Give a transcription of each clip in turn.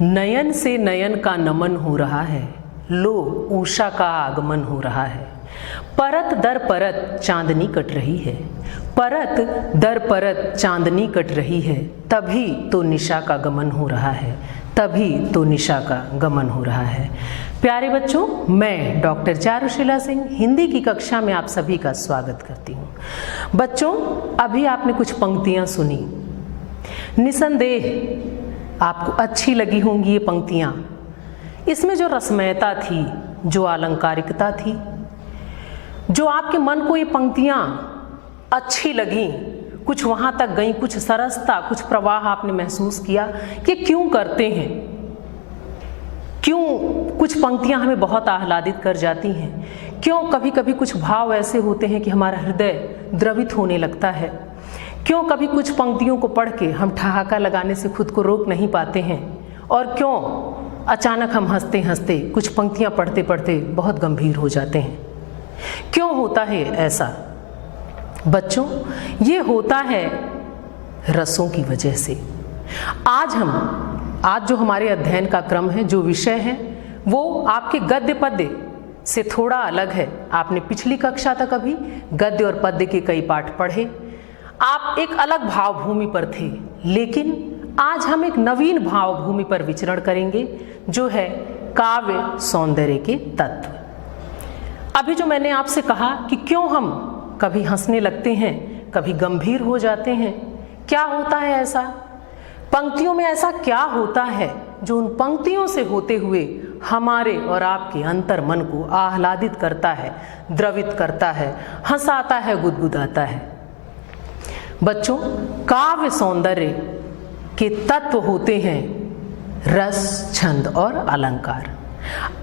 नयन से नयन का नमन हो रहा है, लो उषा का आगमन हो रहा है। परत दर परत चांदनी कट रही है, परत दर परत चांदनी कट रही है। तभी तो निशा का गमन हो रहा है, तभी तो निशा का गमन हो रहा है। प्यारे बच्चों, मैं डॉक्टर चारुशीला सिंह हिंदी की कक्षा में आप सभी का स्वागत करती हूँ। बच्चों, अभी आपने कुछ पंक्तियाँ सुनी, निसंदेह आपको अच्छी लगी होंगी ये पंक्तियाँ। इसमें जो रसमयता थी, जो अलंकारिकता थी, जो आपके मन को ये पंक्तियाँ अच्छी लगी, कुछ वहाँ तक गई, कुछ सरसता, कुछ प्रवाह आपने महसूस किया कि क्यों करते हैं, क्यों कुछ पंक्तियाँ हमें बहुत आह्लादित कर जाती हैं, क्यों कभी कभी कुछ भाव ऐसे होते हैं कि हमारा हृदय द्रवित होने लगता है, क्यों कभी कुछ पंक्तियों को पढ़ के हम ठहाका लगाने से खुद को रोक नहीं पाते हैं, और क्यों अचानक हम हंसते हंसते कुछ पंक्तियाँ पढ़ते पढ़ते बहुत गंभीर हो जाते हैं। क्यों होता है ऐसा? बच्चों, ये होता है रसों की वजह से। आज जो हमारे अध्ययन का क्रम है, जो विषय है, वो आपके गद्य पद्य से थोड़ा अलग है। आपने पिछली कक्षा तक अभी गद्य और पद्य के कई पाठ पढ़े, आप एक अलग भाव भूमि पर थे, लेकिन आज हम एक नवीन भाव भूमि पर विचरण करेंगे, जो है काव्य सौंदर्य के तत्व। अभी जो मैंने आपसे कहा कि क्यों हम कभी हंसने लगते हैं, कभी गंभीर हो जाते हैं, क्या होता है ऐसा? पंक्तियों में ऐसा क्या होता है जो उन पंक्तियों से होते हुए हमारे और आपके अंतर मन को आह्लादित करता है, द्रवित करता है, हंसाता है, गुदगुदाता है? बच्चों, काव्य सौंदर्य के तत्व होते हैं रस, छंद और अलंकार।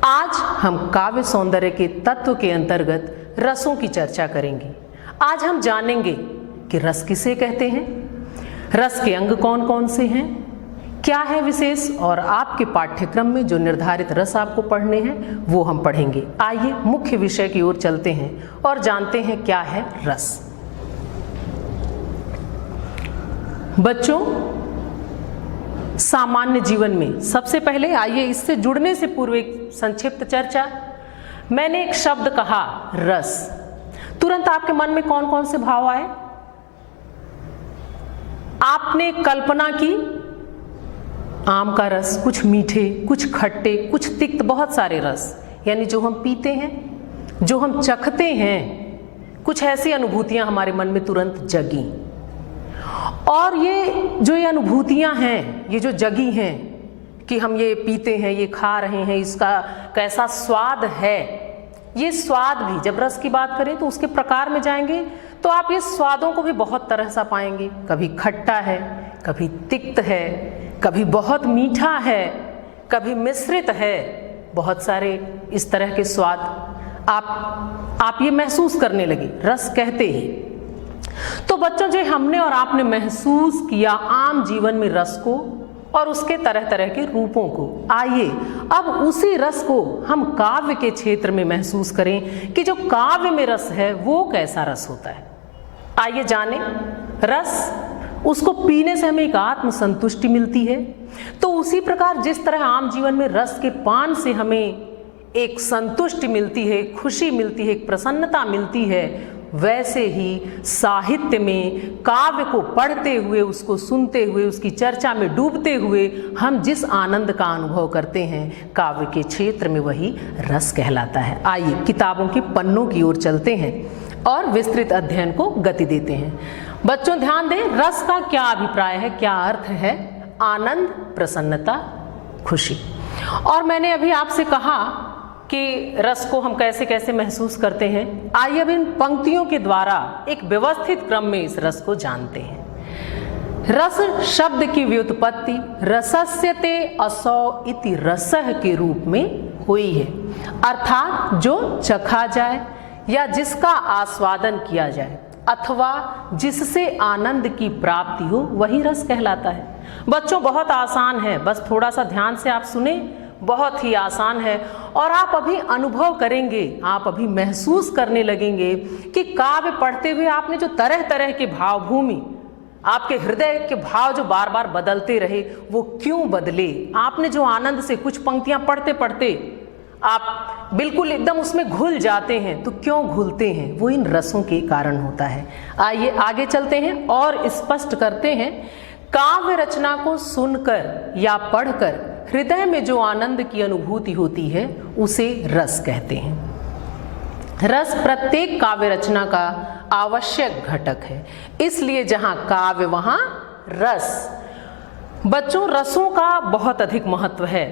आज हम काव्य सौंदर्य के तत्व के अंतर्गत रसों की चर्चा करेंगे। आज हम जानेंगे कि रस किसे कहते हैं, रस के अंग कौन कौन से हैं, क्या है विशेष, और आपके पाठ्यक्रम में जो निर्धारित रस आपको पढ़ने हैं वो हम पढ़ेंगे। आइए मुख्य विषय की ओर चलते हैं और जानते हैं क्या है रस। बच्चों, सामान्य जीवन में सबसे पहले आइए इससे जुड़ने से पूर्व एक संक्षिप्त चर्चा। मैंने एक शब्द कहा रस, तुरंत आपके मन में कौन कौन से भाव आए? आपने कल्पना की आम का रस, कुछ मीठे, कुछ खट्टे, कुछ तिक्त, बहुत सारे रस, यानी जो हम पीते हैं, जो हम चखते हैं, कुछ ऐसी अनुभूतियां हमारे मन में तुरंत जगी। और ये अनुभूतियां हैं, ये जो जगी हैं कि हम ये पीते हैं, ये खा रहे हैं, इसका कैसा स्वाद है, ये स्वाद भी, जब रस की बात करें तो उसके प्रकार में जाएंगे तो आप ये स्वादों को भी बहुत तरह सा पाएंगे। कभी खट्टा है, कभी तिक्त है, कभी बहुत मीठा है, कभी मिश्रित है, बहुत सारे इस तरह के स्वाद आप ये महसूस करने लगे रस कहते ही। तो बच्चों, जो हमने और आपने महसूस किया आम जीवन में रस को और उसके तरह तरह के रूपों को, आइए अब उसी रस को हम काव्य के क्षेत्र में महसूस करें कि जो काव्य में रस है वो कैसा रस होता है। आइए जानें। रस, उसको पीने से हमें एक आत्म संतुष्टि मिलती है, तो उसी प्रकार जिस तरह आम जीवन में रस के पान से हमें एक संतुष्टि मिलती है, खुशी मिलती है, एक प्रसन्नता मिलती है, वैसे ही साहित्य में काव्य को पढ़ते हुए, उसको सुनते हुए, उसकी चर्चा में डूबते हुए हम जिस आनंद का अनुभव करते हैं, काव्य के क्षेत्र में वही रस कहलाता है। आइए किताबों के पन्नों की ओर चलते हैं और विस्तृत अध्ययन को गति देते हैं। बच्चों ध्यान दें, रस का क्या अभिप्राय है, क्या अर्थ है? आनंद, प्रसन्नता, खुशी। और मैंने अभी आपसे कहा कि रस को हम कैसे कैसे महसूस करते हैं। आइए अब इन पंक्तियों के द्वारा एक व्यवस्थित क्रम में इस रस को जानते हैं। रस शब्द की व्युत्पत्ति रसस्यते असौ इति रसः के रूप में हुई है, अर्थात जो चखा जाए या जिसका आस्वादन किया जाए अथवा जिससे आनंद की प्राप्ति हो, वही रस कहलाता है। बच्चों, बहुत आसान है, बस थोड़ा सा ध्यान से आप सुने, बहुत ही आसान है। और आप अभी अनुभव करेंगे, आप अभी महसूस करने लगेंगे कि काव्य पढ़ते हुए आपने जो तरह तरह के भावभूमि आपके हृदय के भाव जो बार बार बदलते रहे वो क्यों बदले? आपने जो आनंद से कुछ पंक्तियां पढ़ते पढ़ते आप बिल्कुल एकदम उसमें घुल जाते हैं, तो क्यों घुलते हैं? वो इन रसों के कारण होता है। आइए आगे चलते हैं और स्पष्ट करते हैं। काव्य रचना को सुनकर या पढ़कर हृदय में जो आनंद की अनुभूति होती है उसे रस कहते हैं। रस प्रत्येक काव्य रचना का आवश्यक घटक है, इसलिए जहां काव्य वहां रस। बच्चों, रसों का बहुत अधिक महत्व है,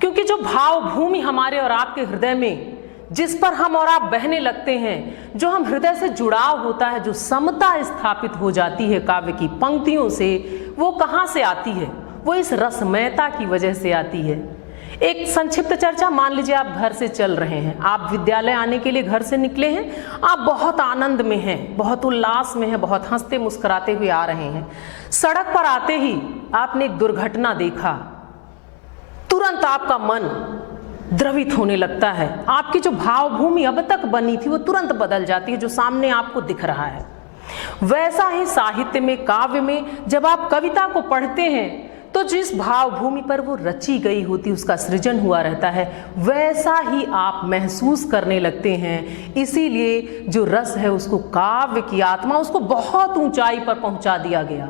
क्योंकि जो भाव भूमि हमारे और आपके हृदय में, जिस पर हम और आप बहने लगते हैं, जो हम हृदय से जुड़ाव होता है, जो समता स्थापित हो जाती है काव्य की पंक्तियों से, वो कहाँ से आती है? वो इस रसमयता की वजह से आती है। एक संक्षिप्त चर्चा, मान लीजिए आप घर से चल रहे हैं, आप विद्यालय आने के लिए घर से निकले हैं, आप बहुत आनंद में हैं, बहुत उल्लास में हैं, बहुत हंसते मुस्कुराते हुए आ रहे हैं। सड़क पर आते ही आपने एक दुर्घटना देखा, तुरंत आपका मन द्रवित होने लगता है, आपकी जो भावभूमि अब तक बनी थी वो तुरंत बदल जाती है, जो सामने आपको दिख रहा है। वैसा ही साहित्य में, काव्य में जब आप कविता को पढ़ते हैं तो जिस भावभूमि पर वो रची गई होती, उसका सृजन हुआ रहता है, वैसा ही आप महसूस करने लगते हैं। इसीलिए जो रस है उसको काव्य की आत्मा, उसको बहुत ऊंचाई पर पहुंचा दिया गया।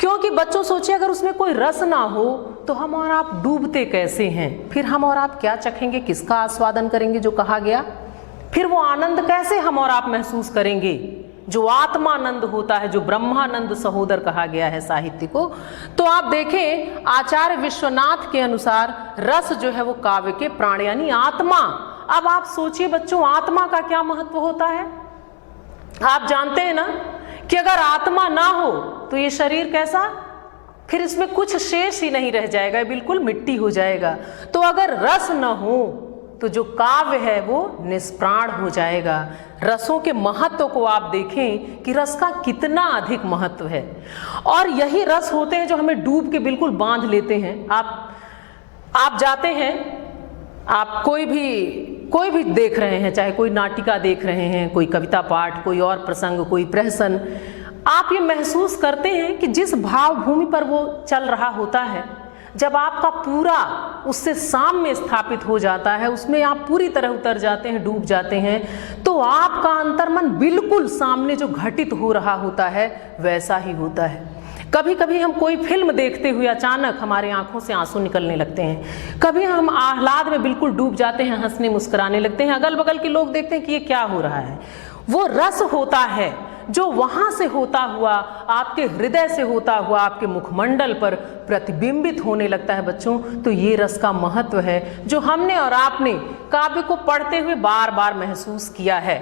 क्योंकि बच्चों सोचिए, अगर उसमें कोई रस ना हो तो हम और आप डूबते कैसे हैं? फिर हम और आप क्या चखेंगे, किसका आस्वादन करेंगे? जो कहा गया, फिर वो आनंद कैसे हम और आप महसूस करेंगे जो आत्मानंद होता है, जो ब्रह्मानंद सहोदर कहा गया है साहित्य को। तो आप देखें, आचार्य विश्वनाथ के अनुसार रस जो है वो काव्य के प्राण यानी आत्मा। अब आप सोचिए बच्चों, आत्मा का क्या महत्व होता है? आप जानते हैं ना कि अगर आत्मा ना हो तो ये शरीर कैसा, फिर इसमें कुछ शेष ही नहीं रह जाएगा, बिल्कुल मिट्टी हो जाएगा। तो अगर रस न हो तो जो काव्य है वो निष्प्राण हो जाएगा। रसों के महत्व को आप देखें कि रस का कितना अधिक महत्व है, और यही रस होते हैं जो हमें डूब के बिल्कुल बांध लेते हैं। आप जाते हैं, आप कोई भी देख रहे हैं, चाहे कोई नाटिका देख रहे हैं, कोई कविता पाठ, कोई और प्रसंग, कोई प्रहसन, आप ये महसूस करते हैं कि जिस भाव भूमि पर वो चल रहा होता है, जब आपका पूरा उससे साम्य स्थापित हो जाता है, उसमें आप पूरी तरह उतर जाते हैं, डूब जाते हैं, तो आपका अंतर्मन बिल्कुल सामने जो घटित हो रहा होता है वैसा ही होता है। कभी कभी हम कोई फिल्म देखते हुए अचानक हमारे आंखों से आंसू निकलने लगते हैं, कभी हम आह्लाद में बिल्कुल डूब जाते हैं, हंसने मुस्कुराने लगते हैं, अगल बगल के लोग देखते हैं कि ये क्या हो रहा है। वो रस होता है जो वहां से होता हुआ, आपके हृदय से होता हुआ आपके मुखमंडल पर प्रतिबिंबित होने लगता है बच्चों। तो ये रस का महत्व है जो हमने और आपने काव्य को पढ़ते हुए बार बार महसूस किया है।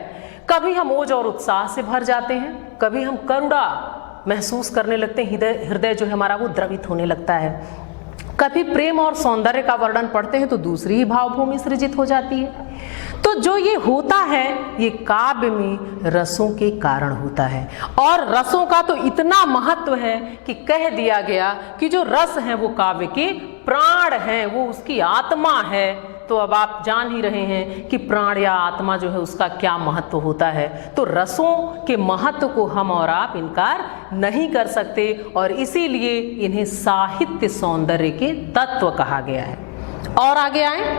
कभी हम ओज और उत्साह से भर जाते हैं, कभी हम करुणा महसूस करने लगते हैं, हृदय जो है हमारा वो द्रवित होने लगता है। कभी प्रेम और सौंदर्य का वर्णन पढ़ते हैं तो दूसरी ही भावभूमि सृजित हो जाती है। तो जो ये होता है ये काव्य में रसों के कारण होता है, और रसों का तो इतना महत्व है कि कह दिया गया कि जो रस हैं वो काव्य के प्राण हैं, वो उसकी आत्मा है। तो अब आप जान ही रहे हैं कि प्राण या आत्मा जो है उसका क्या महत्व होता है। तो रसों के महत्व को हम और आप इनकार नहीं कर सकते, और इसीलिए इन्हें साहित्य सौंदर्य के तत्व कहा गया है। और आगे आए,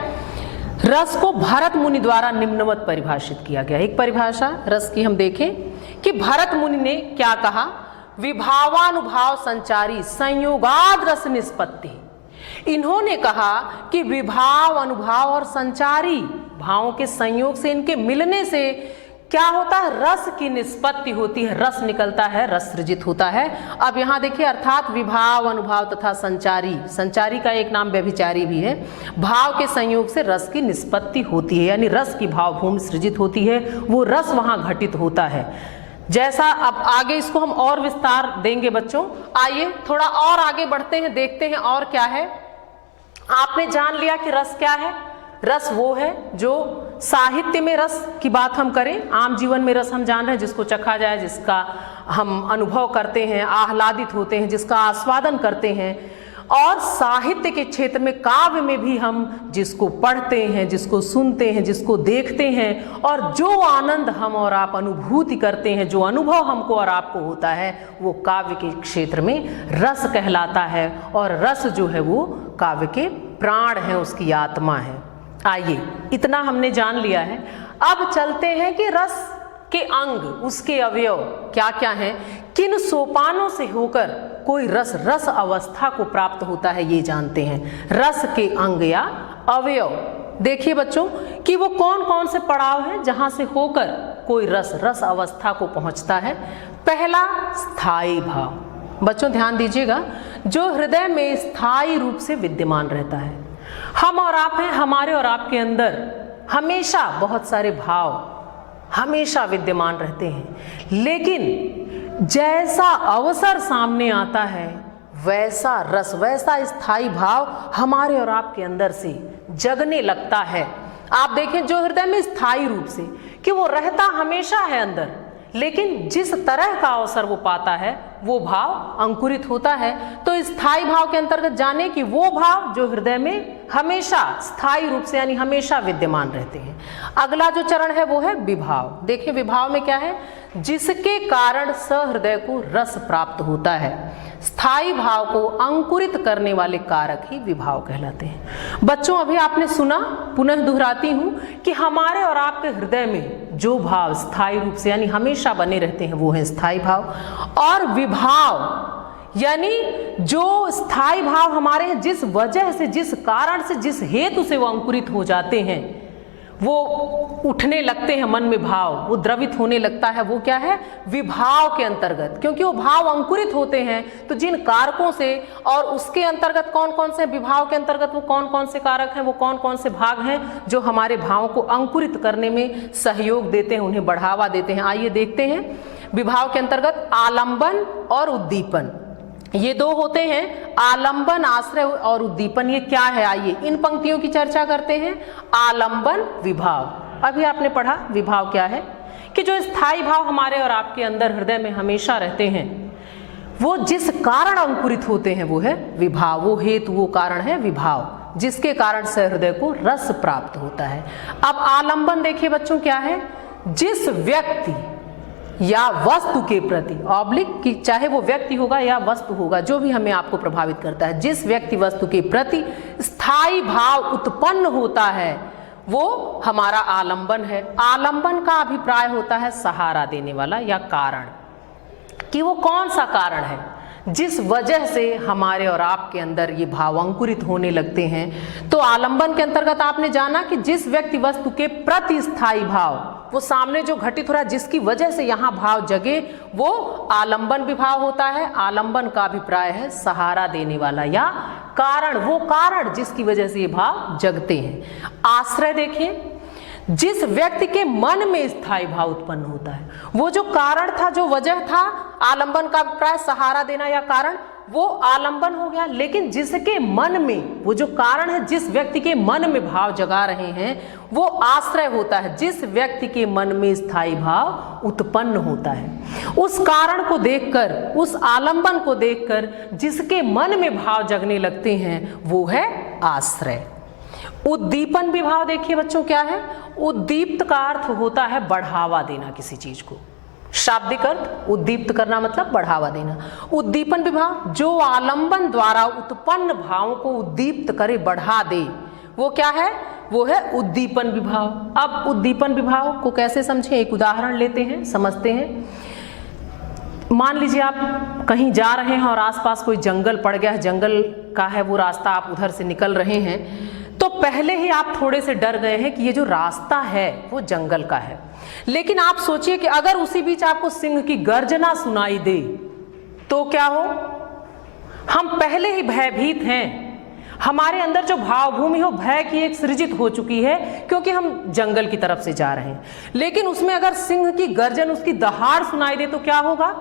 रस को भरत मुनि द्वारा निम्नवत परिभाषित किया गया। एक परिभाषा रस की हम देखें कि भरत मुनि ने क्या कहा, विभावानुभाव संचारी संयोगाद रस निष्पत्ति। इन्होंने कहा कि विभाव, अनुभाव और संचारी भावों के संयोग से, इनके मिलने से क्या होता है, रस की निष्पत्ति होती है, रस निकलता है, रस सृजित होता है। अब यहाँ देखिए, अर्थात विभाव, अनुभाव तथा संचारी, संचारी का एक नाम व्यभिचारी भी है, भाव के संयोग से रस की निष्पत्ति होती है, यानी रस की भावभूमि सृजित होती है, वो रस वहाँ घटित होता है। जैसा अब आगे इसको हम और विस्तार देंगे बच्चों। आइए थोड़ा और आगे बढ़ते हैं, देखते हैं और क्या है। आपने जान लिया कि रस क्या है। रस वो है जो साहित्य में रस की बात हम करें, आम जीवन में रस हम जान रहे हैं जिसको चखा जाए, जिसका हम अनुभव करते हैं, आह्लादित होते हैं, जिसका आस्वादन करते हैं। और साहित्य के क्षेत्र में, काव्य में भी हम जिसको पढ़ते हैं, जिसको सुनते हैं, जिसको देखते हैं और जो आनंद हम और आप अनुभूति करते हैं, जो अनुभव हमको और आपको होता है, वो काव्य के क्षेत्र में रस कहलाता है। और रस जो है वो काव्य के प्राण है, उसकी आत्मा है। आइए, इतना हमने जान लिया है। अब चलते हैं कि रस के अंग, उसके अवयव क्या क्या हैं, किन सोपानों से होकर कोई रस अवस्था को प्राप्त होता है, ये जानते हैं। रस के अंग या अवयव, देखिए बच्चों कि वो कौन कौन से पड़ाव हैं जहां से होकर कोई रस अवस्था को पहुंचता है। पहला, स्थायी भाव। बच्चों ध्यान दीजिएगा, जो हृदय में स्थायी रूप से विद्यमान रहता है। हम और आप हैं, हमारे और आपके अंदर हमेशा बहुत सारे भाव हमेशा विद्यमान रहते हैं, लेकिन जैसा अवसर सामने आता है वैसा रस, वैसा स्थायी भाव हमारे और आपके अंदर से जगने लगता है। आप देखें, जो हृदय में स्थायी रूप से कि वो रहता हमेशा है अंदर, लेकिन जिस तरह का अवसर वो पाता है वो भाव अंकुरित होता है। तो स्थायी भाव के अंतर्गत जाने कि वो भाव जो हृदय में हमेशा स्थायी रूप से यानी हमेशा विद्यमान रहते हैं। अगला जो चरण है वो है विभाव। देखिए विभाव में क्या है, जिसके कारण सहृदय को रस प्राप्त होता है। स्थायी भाव को अंकुरित करने वाले कारक ही विभाव कहलाते हैं। बच्चों अभी आपने सुना, पुनः दोहराती हूं कि हमारे और आपके हृदय में जो भाव स्थायी रूप से यानी हमेशा बने रहते हैं वो है स्थायी भाव। और विभाव यानी जो स्थायी भाव हमारे हैं, जिस वजह से, जिस कारण से, जिस हेतु से वो अंकुरित हो जाते हैं, वो उठने लगते हैं मन में भाव, वो द्रवित होने लगता है, वो क्या है, विभाव के अंतर्गत। क्योंकि वो भाव अंकुरित होते हैं तो जिन कारकों से, और उसके अंतर्गत कौन कौन से विभाव के अंतर्गत वो कौन कौन से कारक हैं, वो कौन कौन से भाग हैं जो हमारे भावों को अंकुरित करने में सहयोग देते हैं, उन्हें बढ़ावा देते हैं। आइए देखते हैं। विभाव के अंतर्गत आलंबन और उद्दीपन, ये दो होते हैं। आलंबन, आश्रय और उद्दीपन, ये क्या है, आइए इन पंक्तियों की चर्चा करते हैं। आलंबन, विभाव। अभी आपने पढ़ा विभाव क्या है, कि जो स्थायी भाव हमारे और आपके अंदर हृदय में हमेशा रहते हैं, वो जिस कारण अंकुरित होते हैं वो है विभाव। वो हेतु, वो कारण है विभाव, जिसके कारण से हृदय को रस प्राप्त होता है। अब आलंबन देखिए बच्चों क्या है, जिस व्यक्ति या वस्तु के प्रति, ऑब्लिक कि चाहे वो व्यक्ति होगा या वस्तु होगा, जो भी हमें आपको प्रभावित करता है, जिस व्यक्ति वस्तु के प्रति स्थायी भाव उत्पन्न होता है वो हमारा आलंबन है। आलंबन का अभिप्राय होता है सहारा देने वाला या कारण, कि वो कौन सा कारण है जिस वजह से हमारे और आपके अंदर ये भाव अंकुरित होने लगते हैं। तो आलंबन के अंतर्गत आपने जाना कि जिस व्यक्ति वस्तु के प्रति स्थायी भाव, वो सामने जो घटित हो रहा है जिसकी वजह से यहाँ भाव जगे, वो आलंबन विभाव होता है। आलंबन का अभिप्राय है सहारा देने वाला या कारण, वो कारण जिसकी वजह से ये भाव जगते हैं। आश्रय देखिए, जिस व्यक्ति के मन में स्थायी भाव उत्पन्न होता है, वो जो कारण था, जो वजह था, आलंबन का अभिप्राय सहारा देना या कारण, वो आलंबन हो गया। लेकिन जिसके मन में, वो जो कारण है, जिस व्यक्ति के मन में भाव जगा रहे हैं, वो आश्रय होता है। जिस व्यक्ति के मन में स्थायी भाव उत्पन्न होता है, उस कारण को देखकर, उस आलंबन को देखकर जिसके मन में भाव जगने लगते हैं, वो है आश्रय। उद्दीपन विभाव देखिए बच्चों क्या है, उद्दीप्त का अर्थ होता है बढ़ावा देना किसी चीज को। शाब्दिक अर्थ उद्दीप्त करना मतलब बढ़ावा देना। उद्दीपन विभाव जो आलंबन द्वारा उत्पन्न भावों को उद्दीप्त करे, बढ़ा दे, वो क्या है, वो है उद्दीपन विभाव। अब उद्दीपन विभाव को कैसे समझें, एक उदाहरण लेते हैं, समझते हैं। मान लीजिए आप कहीं जा रहे हैं और आसपास कोई जंगल पड़ गया है, जंगल का है वो रास्ता, आप उधर से निकल रहे हैं, तो पहले ही आप थोड़े से डर गए हैं कि ये जो रास्ता है वो जंगल का है। लेकिन आप सोचिए कि अगर उसी बीच आपको सिंह की गर्जना सुनाई दे तो क्या हो, हम पहले ही भयभीत हैं, हमारे अंदर जो भावभूमि हो भय की एक सृजित हो चुकी है, क्योंकि हम जंगल की तरफ से जा रहे हैं। लेकिन उसमें अगर सिंह की गर्जन, उसकी दहाड़ सुनाई दे तो क्या होगा,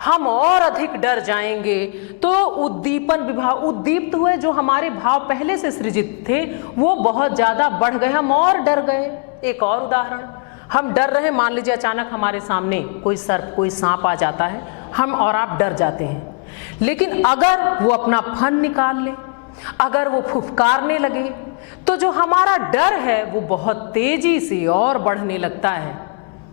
हम और अधिक डर जाएंगे। तो उद्दीपन विभाव, उद्दीप्त हुए जो हमारे भाव पहले से सृजित थे वो बहुत ज्यादा बढ़ गए, हम और डर गए। एक और उदाहरण, हम डर रहे, मान लीजिए अचानक हमारे सामने कोई सर्प, कोई सांप आ जाता है, हम और आप डर जाते हैं। लेकिन अगर वो अपना फन निकाल ले, अगर वो फुफकारने लगे, तो जो हमारा डर है वो बहुत तेजी से और बढ़ने लगता है।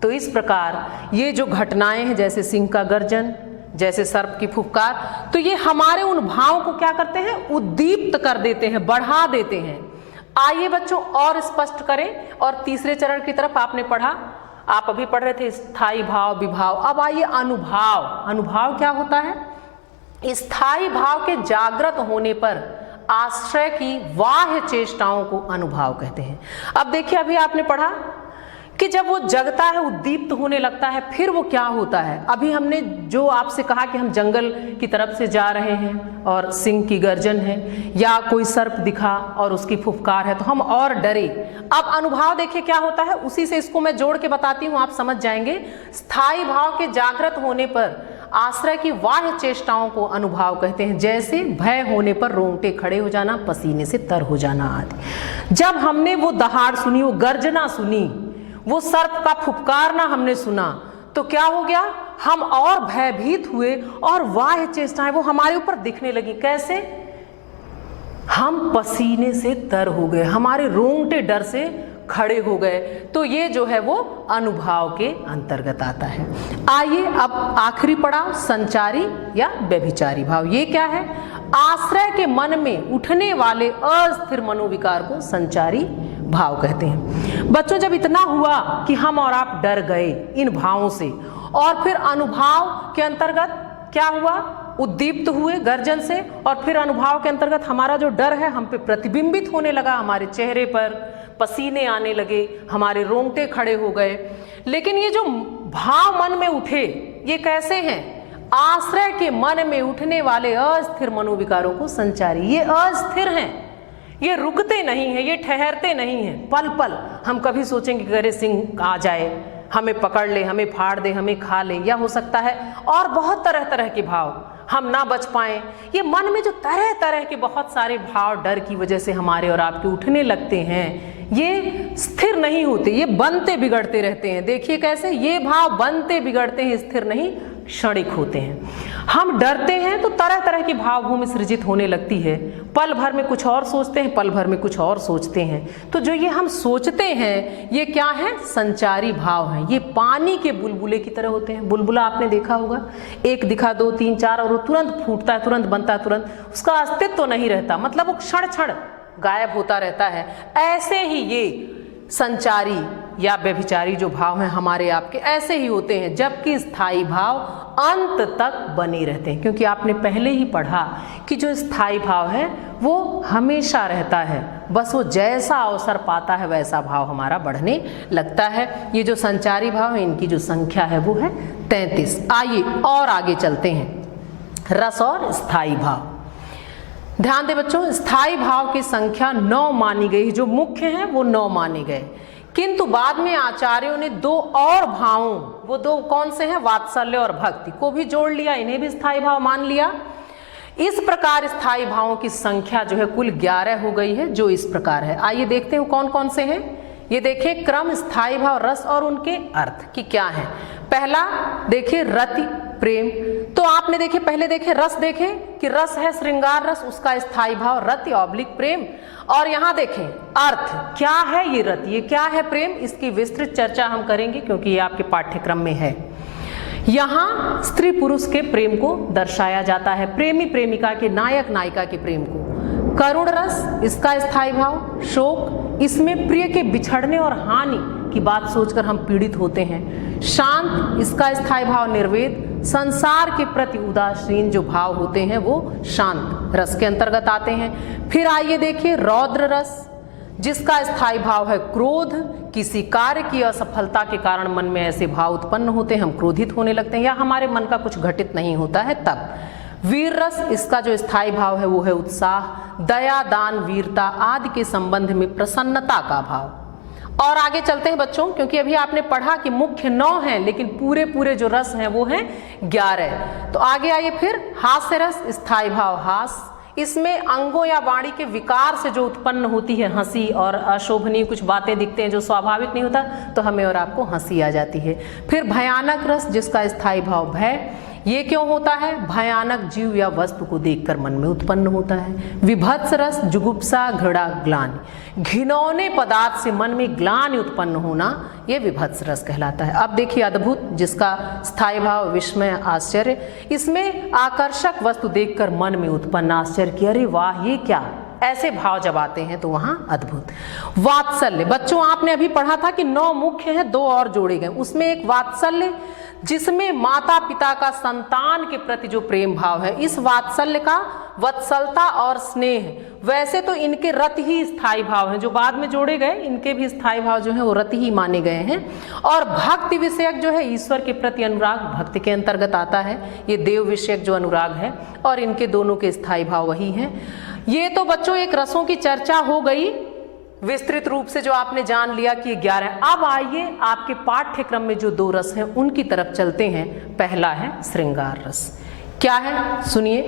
तो इस प्रकार ये जो घटनाएं हैं, जैसे सिंह का गर्जन, जैसे सर्प की फुफकार, तो ये हमारे उन भावों को क्या करते हैं, उद्दीप्त कर देते हैं, बढ़ा देते हैं। आइए बच्चों और स्पष्ट करें। और तीसरे चरण की तरफ आपने पढ़ा, आप अभी पढ़ रहे थे स्थायी भाव, विभाव। अब आइए अनुभाव। अनुभाव क्या होता है? स्थायी भाव के जागृत होने पर आश्रय की बाह्य चेष्टाओं को अनुभाव कहते हैं। अब देखिए, अभी आपने पढ़ा कि जब वो जगता है, उद्दीप्त होने लगता है, फिर वो क्या होता है। अभी हमने जो आपसे कहा कि हम जंगल की तरफ से जा रहे हैं और सिंह की गर्जन है, या कोई सर्प दिखा और उसकी फुफकार है, तो हम और डरे। अब अनुभाव देखिए क्या होता है, उसी से इसको मैं जोड़ के बताती हूँ, आप समझ जाएंगे। स्थायी भाव के जागृत होने पर आश्रय की बाह्य चेष्टाओं को अनुभाव कहते हैं। जैसे भय होने पर रोंगटे खड़े हो जाना, पसीने से तर हो जाना आदि। जब हमने वो दहाड़ सुनी, वो गर्जना सुनी, वो सर्प का फुफकारना हमने सुना, तो क्या हो गया, हम और भयभीत हुए और बाह्य चेष्टाएं वो हमारे ऊपर दिखने लगी। कैसे? हम पसीने से तर हो गए, हमारे रोंगटे डर से खड़े हो गए। तो ये जो है वो अनुभाव के अंतर्गत आता है। आइए अब आखिरी पड़ाव, संचारी या व्यभिचारी भाव। ये क्या है? आश्रय के मन में उठने वाले अस्थिर मनोविकार को संचारी भाव कहते हैं। बच्चों, जब इतना हुआ कि हम और आप डर गए इन भावों से, और फिर अनुभाव के अंतर्गत क्या हुआ, उद्दीप्त हुए गर्जन से, और फिर अनुभाव के अंतर्गत हमारा जो डर है हम पे प्रतिबिंबित होने लगा, हमारे चेहरे पर पसीने आने लगे, हमारे रोंगटे खड़े हो गए। लेकिन ये जो भाव मन में उठे, ये कैसे हैं? आश्रय के मन में उठने वाले अस्थिर मनोविकारों को संचारी। ये अस्थिर हैं, ये रुकते नहीं हैं, ये ठहरते नहीं हैं। पल पल हम कभी सोचेंगे कि अरे सिंह आ जाए, हमें पकड़ ले, हमें फाड़ दे, हमें खा ले, या हो सकता है और बहुत तरह तरह के भाव, हम ना बच पाएं। ये मन में जो तरह तरह के बहुत सारे भाव डर की वजह से हमारे और आपके उठने लगते हैं, ये स्थिर नहीं होते, ये बनते बिगड़ते रहते हैं। देखिए कैसे ये भाव बनते बिगड़ते हैं, स्थिर नहीं, क्षणिक होते हैं। हम डरते हैं तो तरह तरह की भावभूमि सृजित होने लगती है। पल भर में कुछ और सोचते हैं, पल भर में कुछ और सोचते हैं। तो जो ये हम सोचते हैं, ये क्या है? संचारी भाव हैं। ये पानी के बुलबुले की तरह होते हैं। बुलबुला आपने देखा होगा, एक दिखा, दो, तीन, चार, और वो तुरंत फूटता है, तुरंत बनता है, तुरंत उसका अस्तित्व तो नहीं रहता, मतलब वो क्षण क्षण गायब होता रहता है। ऐसे ही ये संचारी या व्यभिचारी जो भाव हैं हमारे आपके, ऐसे ही होते हैं, जबकि स्थायी भाव अंत तक बने रहते हैं। क्योंकि आपने पहले ही पढ़ा कि जो स्थायी भाव है वो हमेशा रहता है, बस वो जैसा अवसर पाता है वैसा भाव हमारा बढ़ने लगता है। ये जो संचारी भाव है, इनकी जो संख्या है वो है 33। आइए और आगे चलते हैं, रस और स्थायी भाव। ध्यान दें बच्चों, स्थायी भाव की संख्या 9 मानी गई, जो मुख्य हैं वो 9 माने गए, किंतु बाद में आचार्यों ने 2 और भावों, वो 2 कौन से हैं, वात्सल्य और भक्ति, को भी जोड़ लिया, इन्हें भी स्थायी भाव मान लिया। इस प्रकार स्थायी भावों की संख्या जो है कुल 11 हो गई है, जो इस प्रकार है। आइए देखते हैं कौन कौन से हैं। ये देखिए क्रम, स्थायी भाव, रस और उनके अर्थ कि क्या है। पहला देखिए रति, प्रेम। तो आपने देखे, पहले देखे रस, देखे कि रस है श्रृंगार रस, उसका स्थायी भाव रति ऑब्लिक प्रेम। और यहाँ देखें अर्थ, क्या है ये रति, ये क्या है प्रेम, इसकी विस्तृत चर्चा हम करेंगे क्योंकि ये आपके पाठ्यक्रम में है। यहाँ स्त्री पुरुष के प्रेम को दर्शाया जाता है, प्रेमी प्रेमिका के, नायक नायिका के प्रेम को। करुण रस, इसका स्थायी भाव शोक, इसमें प्रिय के बिछड़ने और हानि की बात सोचकर हम पीड़ित होते हैं। शांत, इसका स्थायी भाव निर्वेद, संसार के प्रति उदासीन जो भाव होते हैं वो शांत रस के अंतर्गत आते हैं। फिर आइए देखिए रौद्र रस, जिसका स्थायी भाव है क्रोध, किसी कार्य की असफलता के कारण मन में ऐसे भाव उत्पन्न होते हैं, हम क्रोधित होने लगते हैं या हमारे मन का कुछ घटित नहीं होता है तब। वीर रस, इसका जो स्थायी भाव है वो है उत्साह, दया, दान, वीरता आदि के संबंध में प्रसन्नता का भाव। और आगे चलते हैं बच्चों, क्योंकि अभी आपने पढ़ा कि मुख्य 9 हैं लेकिन पूरे पूरे जो रस हैं वो हैं 11। तो आगे आइए फिर हास्य रस, स्थायी भाव हास, इसमें अंगों या वाणी के विकार से जो उत्पन्न होती है हंसी और अशोभनीय कुछ बातें दिखते हैं जो स्वाभाविक नहीं होता, तो हमें और आपको हंसी आ जाती है। फिर भयानक रस, जिसका स्थायी भाव भय, ये क्यों होता है? भयानक जीव या वस्तु को देखकर मन में उत्पन्न होता है। विभत्स रस, जुगुप्सा, घृणा, ग्लानि, घिनौने पदार्थ से मन में ग्लानि उत्पन्न होना, ये विभत्स रस कहलाता है। अब देखिए अद्भुत, जिसका स्थायी भाव विस्मय, आश्चर्य, इसमें आकर्षक वस्तु देखकर मन में उत्पन्न आश्चर्य कि अरे वाह ये क्या, ऐसे भाव जब आते हैं तो वहां अद्भुत। वात्सल्य, बच्चों आपने अभी पढ़ा था कि 9 मुख्य हैं, 2 और जोड़े गए, उसमें एक वात्सल्य जिसमें माता पिता का संतान के प्रति जो प्रेम भाव है, इस वात्सल्य का वत्सलता और स्नेह, वैसे तो इनके रति ही स्थायी भाव हैं, जो बाद में जोड़े गए इनके भी स्थायी भाव जो है वो रति ही माने गए हैं। और भक्ति विषयक जो है ईश्वर के प्रति अनुराग भक्ति के अंतर्गत आता है, ये देव विषयक जो अनुराग है, और इनके दोनों के स्थायी भाव वही हैं। ये तो बच्चों एक रसों की चर्चा हो गई विस्तृत रूप से, जो आपने जान लिया कि 11 है। अब आइए आपके पाठ्यक्रम में जो 2 रस हैं उनकी तरफ चलते हैं। पहला है श्रृंगार रस। क्या है सुनिए।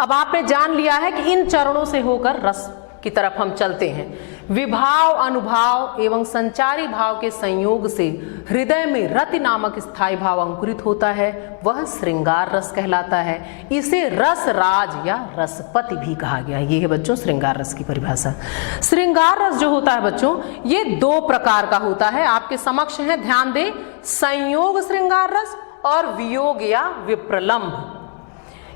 अब आपने जान लिया है कि इन चरणों से होकर रस की तरफ हम चलते हैं। विभाव, अनुभाव एवं संचारी भाव के संयोग से हृदय में रति नामक स्थायी भाव अंकुरित होता है, वह श्रृंगार रस कहलाता है। इसे रस राज या रसपति भी कहा गया है। ये है बच्चों श्रृंगार रस की परिभाषा। श्रृंगार रस जो होता है बच्चों, ये 2 प्रकार का होता है, आपके समक्ष है, ध्यान दें। संयोग श्रृंगार रस और वियोग या विप्रलंभ,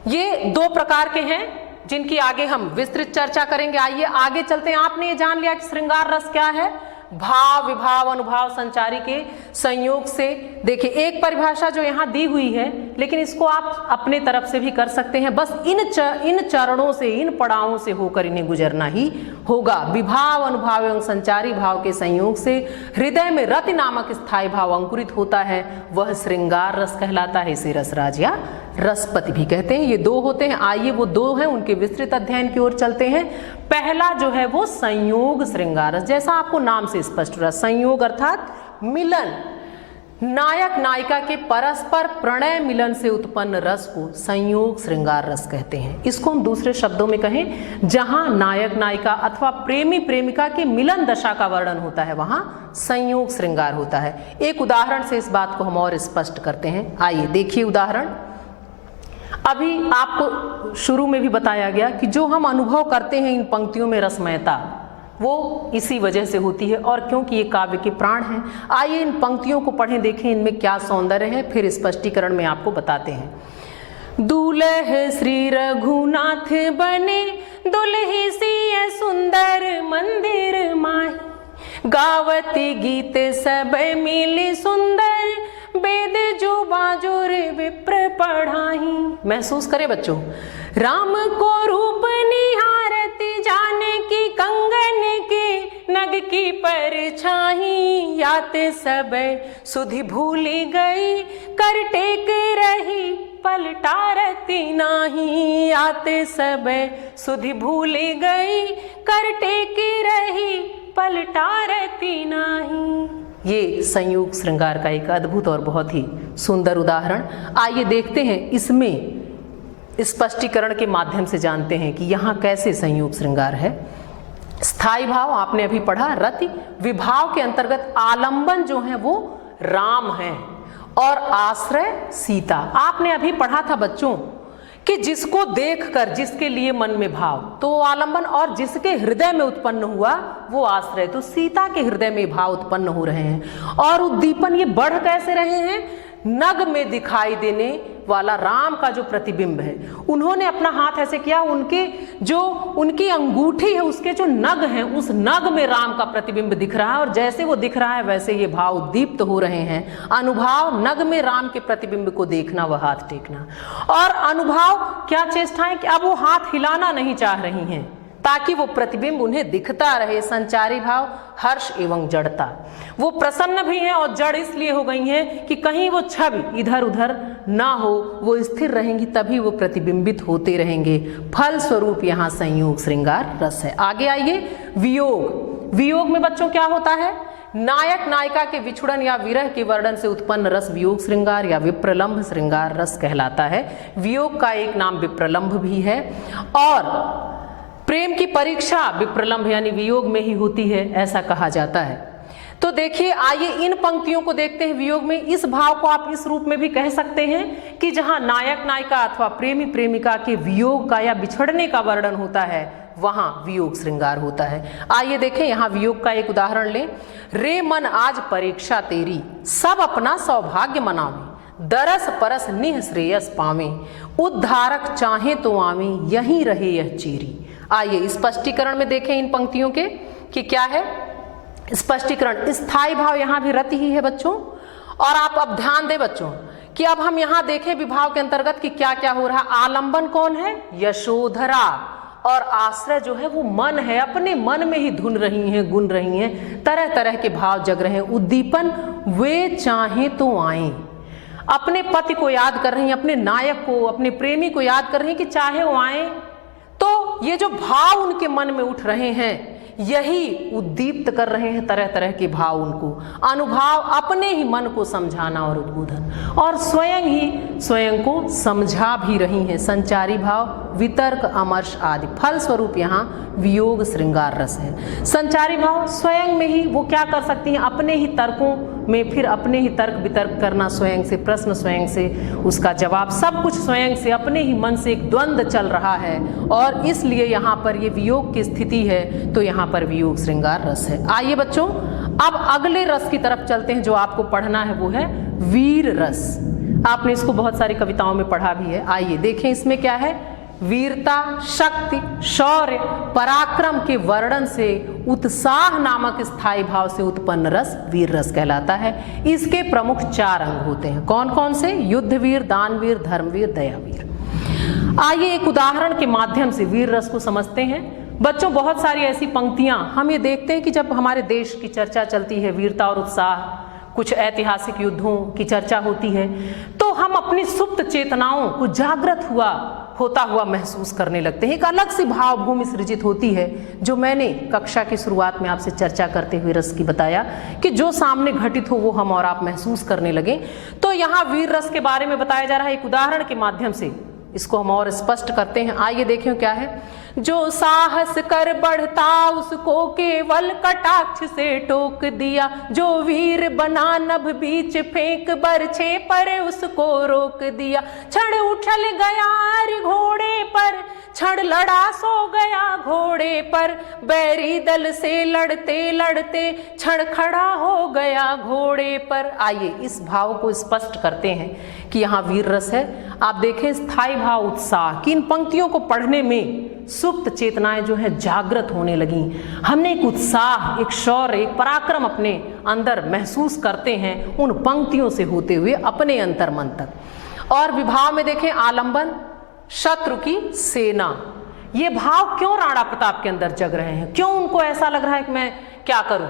ये 2 प्रकार के हैं जिनकी आगे हम विस्तृत चर्चा करेंगे। आइए आगे चलते हैं। आपने ये जान लिया कि श्रृंगार रस क्या है, भाव, विभाव, अनुभाव, संचारी के संयोग से। देखिए एक परिभाषा जो यहाँ दी हुई है, लेकिन इसको आप अपने तरफ से भी कर सकते हैं। बस इन चरणों से, इन पड़ावों से होकर इन्हें गुजरना ही होगा। विभाव, अनुभाव एवं संचारी भाव के संयोग से हृदय में रति नामक स्थायी भाव अंकुरित होता है, वह श्रृंगार रस कहलाता है। इसे रसराज या रसपति भी कहते हैं। ये 2 होते हैं। आइए वो 2 हैं, उनके विस्तृत अध्ययन की ओर चलते हैं। पहला जो है वो संयोग श्रृंगार रस, जैसा आपको नाम से स्पष्ट हो रहा, संयोग अर्थात मिलन, नायक नायिका के परस्पर प्रणय मिलन से उत्पन्न रस को संयोग श्रृंगार रस कहते हैं। इसको हम दूसरे शब्दों में कहें, जहां नायक नायिका अथवा प्रेमी प्रेमिका के मिलन दशा का वर्णन होता है, वहां संयोग श्रृंगार होता है। एक उदाहरण से इस बात को हम और स्पष्ट करते हैं। आइए देखिए उदाहरण। अभी आपको शुरू में भी बताया गया कि जो हम अनुभव करते हैं इन पंक्तियों में रसमयता, वो इसी वजह से होती है, और क्योंकि ये काव्य के प्राण हैं। आइए इन पंक्तियों को पढ़ें, देखें इनमें क्या सौंदर्य है, फिर स्पष्टीकरण में आपको बताते हैं। दूल्हे श्री रघुनाथ बने, दुल्ही सिय सुंदर मंदिर माही, गावती गीत सब मिली सुंदर, वेद जो बाजुर विप्र पढ़ाही। महसूस करें बच्चों, राम को रूप निहारती, जानकी कंगन के नग की परछाई, यात सब सुधि भूली गई, कर टेक रही पलटारती नाही, यात सब सुधि भूली गई, कर टेक रही पलटारती नाही। ये संयोग श्रृंगार का एक अद्भुत और बहुत ही सुंदर उदाहरण। आइए देखते हैं, इसमें स्पष्टीकरण के माध्यम से जानते हैं कि यहाँ कैसे संयोग श्रृंगार है। स्थायी भाव आपने अभी पढ़ा रति, विभाव के अंतर्गत आलंबन जो है वो राम है और आश्रय सीता। आपने अभी पढ़ा था बच्चों कि जिसको देखकर जिसके लिए मन में भाव, तो आलंबन, और जिसके हृदय में उत्पन्न हुआ वो आश्रय। तो सीता के हृदय में भाव उत्पन्न हो रहे हैं, और उद्दीपन ये बढ़ कैसे रहे हैं, नग में दिखाई देने वाला राम का जो प्रतिबिंब है, उन्होंने अपना हाथ ऐसे किया, उनकी अंगूठी है, उसके जो नग हैं, उस नग में राम का प्रतिबिंब दिख रहा है, और जैसे वो दिख रहा है वैसे ये भाव उद्दीप्त हो रहे हैं। अनुभाव, नग में राम के प्रतिबिंब को देखना, वह हाथ टेकना। और अनुभाव क्या चेष्टाएं कि अब वो हाथ हिलाना नहीं चाह रही हैं ताकि वो प्रतिबिंब उन्हें दिखता रहे। संचारी भाव हर्ष एवं जड़ता, वो प्रसन्न भी हैं और जड़ इसलिए हो गई हैं कि कहीं वो छवि इधर उधर ना हो, वो स्थिर रहेंगी, तभी वो प्रतिबिंबित होते रहेंगे। फल स्वरूप यहाँ संयोग श्रृंगार रस है। आगे आइए वियोग। वियोग में बच्चों क्या होता है, नायक नायिका के विछुड़न या विरह के वर्णन से उत्पन्न रस वियोग श्रृंगार या विप्रलंभ श्रृंगार रस कहलाता है। वियोग का एक नाम विप्रलंभ भी है, और प्रेम की परीक्षा विप्रलंभ यानी वियोग में ही होती है, ऐसा कहा जाता है। तो देखिए, आइए इन पंक्तियों को देखते हैं वियोग में। इस भाव को आप इस रूप में भी कह सकते हैं कि जहां नायक नायिका अथवा प्रेमी प्रेमिका के वियोग का या बिछड़ने का वर्णन होता है, वहां वियोग श्रृंगार होता है। आइए देखें, यहाँ वियोग का एक उदाहरण लें। रे मन आज परीक्षा तेरी, सब अपना सौभाग्य मनावे, दरस परस निह श्रेयस पावे, उद्धारक चाहे तो आवे, यहीं रहे यह चेरी। आइए स्पष्टीकरण में देखें इन पंक्तियों के कि क्या है स्पष्टीकरण। स्थायी भाव यहाँ भी रति ही है बच्चों। और आप अब ध्यान दें बच्चों कि अब हम यहाँ देखें विभाव के अंतर्गत कि क्या क्या हो रहा है। आलंबन कौन है? यशोधरा। और आश्रय जो है वो मन है, अपने मन में ही धुन रही हैं, गुन रही हैं, तरह तरह के भाव जग रहे हैं। उद्दीपन, वे चाहे तो आए, अपने पति को याद कर रही हैं, अपने नायक को, अपने प्रेमी को याद कर रही हैं कि चाहे वो आए। तो ये जो भाव उनके मन में उठ रहे हैं, यही उद्दीप्त कर रहे हैं तरह तरह के भाव उनको। अनुभाव अपने ही मन को समझाना और उद्बोधन, और स्वयं ही स्वयं को समझा भी रही हैं। संचारी भाव, वितर्क, अमर्ष आदि। फल स्वरूप यहाँ वियोग श्रृंगार रस है। संचारी भाव स्वयं में ही वो क्या कर सकती हैं? अपने ही तर्कों में फिर अपने ही तर्क वितर्क करना, स्वयं से प्रश्न, स्वयं से उसका जवाब, सब कुछ स्वयं से, अपने ही मन से एक द्वंद्व चल रहा है। और इसलिए यहाँ पर ये वियोग की स्थिति है, तो यहाँ पर वियोग श्रृंगार रस है। आइए बच्चों, अब अगले रस की तरफ चलते हैं जो आपको पढ़ना है, वो है वीर रस। आपने इसको बहुत सारी कविताओं में पढ़ा भी है। आइए देखें इसमें क्या है। वीरता, शक्ति, शौर्य, पराक्रम के वर्णन से उत्साह नामक स्थायी भाव से उत्पन्न रस वीर रस कहलाता है। इसके प्रमुख 4 अंग होते हैं। कौन कौन से? युद्धवीर, दानवीर, धर्मवीर, दयावीर। आइए एक उदाहरण के माध्यम से वीर रस को समझते हैं। बच्चों, बहुत सारी ऐसी पंक्तियां हम ये देखते हैं कि जब हमारे देश की चर्चा चलती है, वीरता और उत्साह, कुछ ऐतिहासिक युद्धों की चर्चा होती है, तो हम अपनी सुप्त चेतनाओं को जागृत होता हुआ महसूस करने लगते हैं। एक अलग सी भावभूमि सृजित होती है, जो मैंने कक्षा की शुरुआत में आपसे चर्चा करते हुए रस की बताया कि जो सामने घटित हो वो हम और आप महसूस करने लगे। तो यहाँ वीर रस के बारे में बताया जा रहा है एक उदाहरण के माध्यम से। इसको हम और स्पष्ट करते हैं। आइए देखें क्या है। जो साहस कर बढ़ता उसको केवल कटाक्ष से टोक दिया, जो वीर बना नभ बीच फेंक बरछे पर उसको रोक दिया। क्षण उछल गया घोड़े पर, क्षण लड़ा सो गया घोड़े पर, बैरी दल से लड़ते लड़ते क्षण खड़ा हो गया घोड़े पर। आइए इस भाव को स्पष्ट करते हैं कि यहाँ वीर रस है। आप देखें स्थायी भाव उत्साह की इन पंक्तियों को पढ़ने में सुप्त चेतनाएं जो है जागृत होने लगी। हमने एक उत्साह, एक शौर्य, एक पराक्रम अपने अंदर महसूस करते हैं उन पंक्तियों से होते हुए अपने अंतर मन तक। और विभाव में देखें आलंबन, शत्रु की सेना। ये भाव क्यों राणा प्रताप के अंदर जग रहे हैं? क्यों उनको ऐसा लग रहा है कि मैं क्या करूं?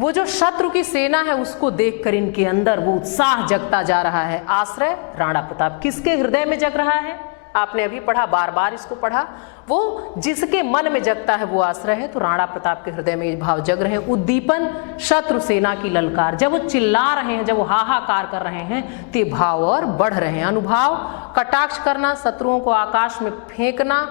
वो जो शत्रु की सेना है उसको देखकर इनके अंदर वो उत्साह जगता जा रहा है। आश्रय राणा प्रताप किसके हृदय में जग रहा है? आपने अभी पढ़ा, बार बार इसको पढ़ा। वो जिसके मन में जगता है वो आश्रय है, तो राणा प्रताप के हृदय में ये भाव जग रहे हैं। उद्दीपन, शत्रु सेना की ललकार। जब वो चिल्ला रहे हैं, जब वो हाहाकार कर रहे हैं, तो भाव और बढ़ रहे हैं। अनुभाव, कटाक्ष करना, शत्रुओं को आकाश में फेंकना,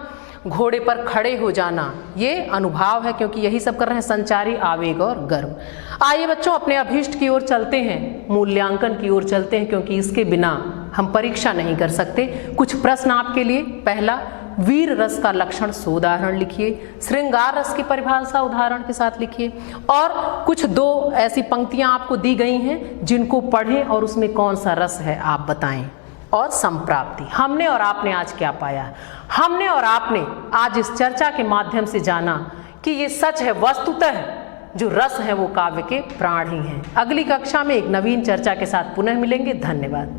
घोड़े पर खड़े हो जाना, ये अनुभाव है, क्योंकि यही सब कर रहे हैं। संचारी, आवेग और गर्व। आइए बच्चों अपने अभीष्ट की ओर चलते हैं, मूल्यांकन की ओर चलते हैं, क्योंकि इसके बिना हम परीक्षा नहीं कर सकते। कुछ प्रश्न आपके लिए। पहला, वीर रस का लक्षण सो उदाहरण लिखिए। श्रृंगार रस की परिभाषा उदाहरण के साथ लिखिए। और कुछ 2 ऐसी पंक्तियां आपको दी गई हैं जिनको पढ़ें और उसमें कौन सा रस है आप बताएं। और संप्राप्ति, हमने और आपने आज क्या पाया? हमने और आपने आज इस चर्चा के माध्यम से जाना कि ये सच है, वस्तुतः जो रस है वो काव्य के प्राण ही हैं। अगली कक्षा में एक नवीन चर्चा के साथ पुनः मिलेंगे। धन्यवाद।